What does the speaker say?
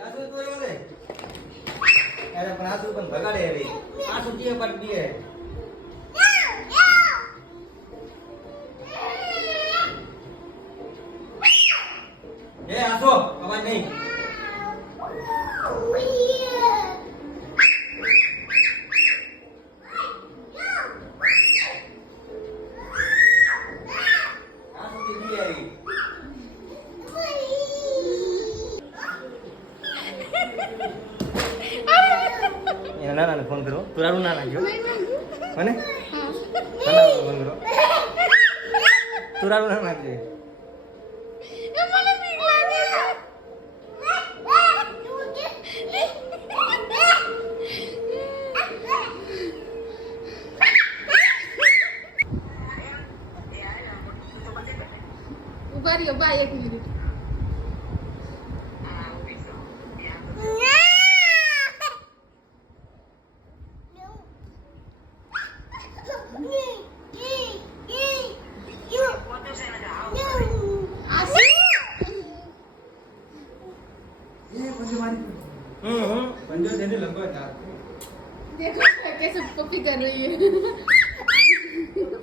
આસુ તો એવો રે અરે પણ આસુ પણ ભગાડે રે આસુ દીએ પટ દીએ એ આસુ અવાજ નહીં આસુ દીએ આવી નાના ફોન કરો તુરારું ના નાખ્યો મને નાના ફોન કરો તુરારું ના નાખજે ઉભા રહ્યો બા 1 મિનિટ पंजो से लंबा था देखो कैसे कॉपी कर रही है